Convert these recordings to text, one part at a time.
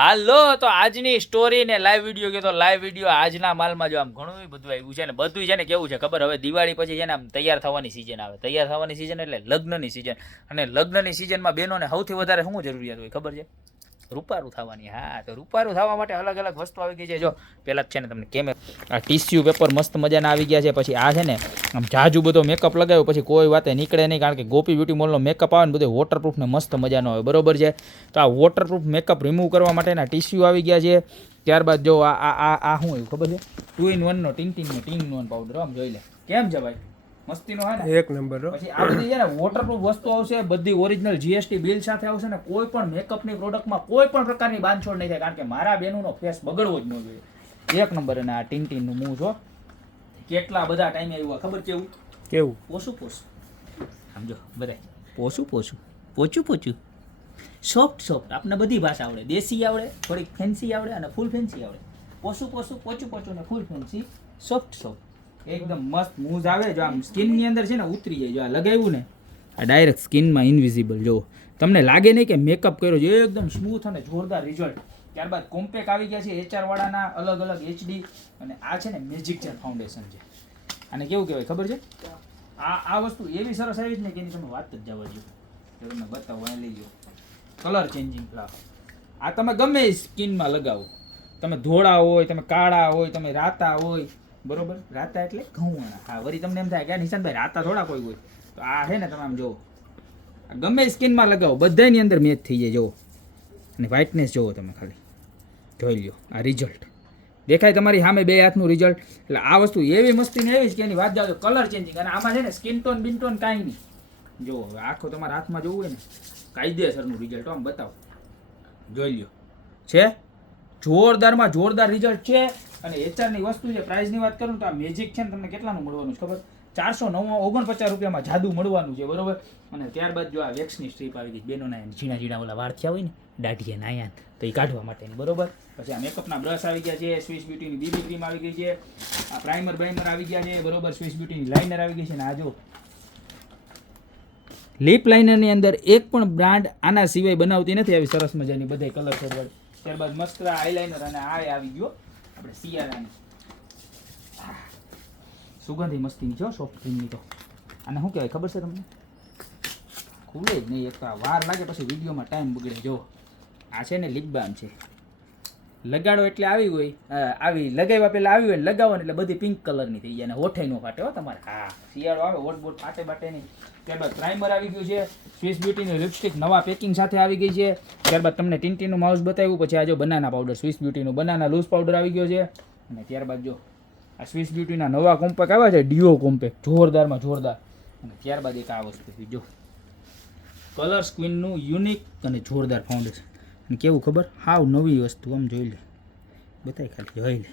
હાલો તો આજની સ્ટોરી ને લાઈવ વિડીયો કે તો લાઈવ વિડીયો આજના માલમાં જો આમ ઘણું બધું આવ્યું છે ને બધું છે ને કેવું છે ખબર હવે દિવાળી પછી છે ને આમ તૈયાર થવાની સિઝન આવે તૈયાર થવાની સિઝન એટલે લગ્નની સિઝન અને લગ્નની સિઝનમાં બહેનોને સૌથી વધારે શું જરૂરિયાત હોય ખબર છે રૂપારું થવાની હા તો રૂપારું થવા માટે અલગ અલગ વસ્તુ આવી ગઈ છે જો પહેલાં છે ને તમને કેમેરા આ ટીસ્યુ પેપર મસ્ત મજાના આવી ગયા છે પછી આ છે ને આમ જાજુ બધો મેકઅપ લગાવ્યો પછી કોઈ વાતે નીકળે નહીં કારણ કે ગોપી બ્યુટી મોલનો મેકઅપ આવે ને બધો વોટરપ્રૂફ ને મસ્ત મજાનો આવે બરોબર છે તો આ વોટરપ્રૂફ મેકઅપ રિમૂવ કરવા માટેના ટીસ્યુ આવી ગયા છે ત્યારબાદ જો આ શું આવ્યું ખબર છે 2 in 1 નો ટીંગ પાવડર આમ જોઈ લે કેમ છે ભાઈ મસ્તીનો હે ને એક નંબર પછી આ બધી છે ને વોટરપ્રૂફ વસ્તુ આવશે બધી ઓરિજિનલ જીએસટી બિલ સાથે આવશે ને કોઈ પણ મેકઅપની પ્રોડક્ટમાં કોઈ પણ પ્રકારની બાંધછોડ નહીં થાય કારણ કે મારા બેનુનો ફેસ બગડવો જ ન જોઈએ એક નંબર અને આ ટીંટીનું મું છો કેટલા બધા ટાઈમે આવ્યું ખબર કેવું કેવું પોસું સમજો બધા પોચું સોફ્ટ આપને બધી ભાષા આવડે દેશી આવડે થોડીક ફેન્સી આવડે અને ફૂલ ફેન્સી આવડે પોચું ને ફૂલ ફેન્સી સોફ્ટ એકદમ મસ્ત મૂઝ આવે જો આમ સ્કિનની અંદર છે ને ઉતરી જાય જો આ લગાવ્યું ને આ ડાયરેક્ટ સ્કિનમાં ઇનવિઝિબલ જો તમને લાગે નહીં કે મેકઅપ કર્યો છે એકદમ સ્મૂથ અને જોરદાર રિઝલ્ટ ત્યારબાદ કોમ્પેક આવી ગયા છે HR વાળાના અલગ અલગ HD અને આ છે ને મેજિક જેલ ફાઉન્ડેશન છે અને કેવું કહેવાય ખબર છે આ વસ્તુ એવી સરસ આવી છે ને કે એની તમે વાત જ જવા દો તમને બતાવો અહીં લઈ જાઓ કલર ચેન્જિંગ ફ્લાવર આ તમે ગમે સ્કિનમાં લગાવો તમે ધોળા હોય તમે કાળા હોય તમે રાતા હોય બરોબર રાતા એટલે ઘઉંવાળા હા વળી તમને એમ થાય કે નિશાનભાઈ રાતા થોડા કોઈ હોય તો આ છે ને તમે આમ જુઓ ગમે સ્કિનમાં લગાવો બધાની અંદર મેચ થઈ જાય જુઓ અને વ્હાઇટનેસ જુઓ તમે ખાલી જોઈ લ્યો આ રિઝલ્ટ દેખાય તમારી સામે બે હાથનું રિઝલ્ટ એટલે આ વસ્તુ એવી મસ્તીને એવી જ કે એની વાત જાવ કલર ચેન્જિંગ અને આમાં છે ને સ્કિન ટોન બિન કાંઈ નહીં જુઓ હવે આખો તમારા હાથમાં જોવું હોય ને કાયદેસરનું રિઝલ્ટ આમ બતાવો જોઈ લ્યો છે જોરદારમાં જોરદાર રિઝલ્ટ છે અને HRની વસ્તુ છે પ્રાઇસની વાત કરું તો આ મેજિક છે ને તમને કેટલાનું મળવાનું છે ખબર 449 રૂપિયામાં જાદુ મળવાનું છે બરોબર અને ત્યારબાદ જો આ વેક્સની સ્ટ્રીપ આવી ગઈ બેનોના ઝીણા ઓલા વાળ થયા હોય ને દાઢીયા નાયા તો એ કાઢવા માટેની બરોબર પછી આ મેકઅપના બ્રશ આવી ગયા છે સ્વિસ બ્યુટીની બીબી ક્રીમ આવી ગઈ છે આ પ્રાઇમર બ્રાઇમર આવી ગયા છે બરોબર સ્વિસ બ્યુટીની લાઇનર આવી ગઈ છે ને આ જો લિપ લાઇનરની અંદર એક પણ બ્રાન્ડ આના સિવાય બનાવતી નથી આવી સરસ મજાની બધા કલર શેડવાળી ત્યારબાદ મસ્કરા આઈલાઇનર અને આ આવી ગયો આપણે શિયાળાની સુગંધી મસ્તીની છે સોફ્ટ ક્રીમની તો આને શું કહેવાય ખબર છે તમને ખુલે જ નહીં એક તો વાર લાગે પછી વિડીયોમાં ટાઈમ બગડે જો આ છે ને લિપ બામ છે લગાડો એટલે આવી હોય આવી લગાવ્યા પહેલાં આવી હોય ને લગાવો ને એટલે બધી પિંક કલરની થઈ જાય અને હોઠાઈ નો ફાટે હો તમારે હા શિયાળો આવે હોટ બોટ ફાટે બાટે નહીં ત્યારબાદ પ્રાઇમર આવી ગયું છે સ્વિસ બ્યુટીની લિપસ્ટિક નવા પેકિંગ સાથે આવી ગઈ છે ત્યારબાદ તમને ટીન્ટીનું માઉસ બતાવ્યું પછી આ જો બનાના પાવડર સ્વિસ બ્યુટીનું બનાના લૂઝ પાવડર આવી ગયો છે અને ત્યારબાદ જો આ સ્વિસ બ્યુટીના નવા કોમ્પેક આવ્યા છે ડીઓ કોમ્પેક જોરદારમાં જોરદાર અને ત્યારબાદ એક આ વસ્તુ જો કલર સ્ક્વીનનું યુનિક અને જોરદાર ફાઉન્ડેશન અને કેવું ખબર હાવ નવી વસ્તુ આમ જોઈ લે બતાવી ખાલી જોઈ લે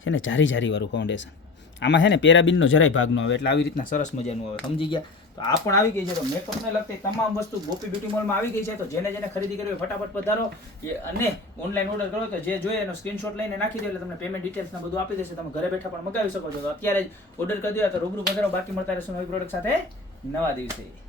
છે ને જારી વાળું ફાઉન્ડેશન આમાં છે ને પેરાબિનનો જરાય ભાગ ન આવે એટલે આવી રીતના સરસ મજાનું આવે સમજી ગયા તો આ પણ આવી ગઈ છે તો મેકઅપને લગતી તમામ વસ્તુ ગોપી બ્યુટી મોલમાં આવી ગઈ છે તો જેને ખરીદી કરવી ફટાફટ પધારો અને ઓનલાઈન ઓર્ડર કરો તો જે જોઈએ એનો સ્ક્રીનશોટ લઈને નાખી દો એટલે તમને પેમેન્ટ ડિટેલ્સને બધું આપી દેશે તમે ઘરે બેઠા પણ મગાવી શકો છો તો અત્યારે જ ઓર્ડર કરી દો તો રૂબરૂ પધારો બાકી મળતા રહેશું નવી પ્રોડક્ટ સાથે નવા દિવસે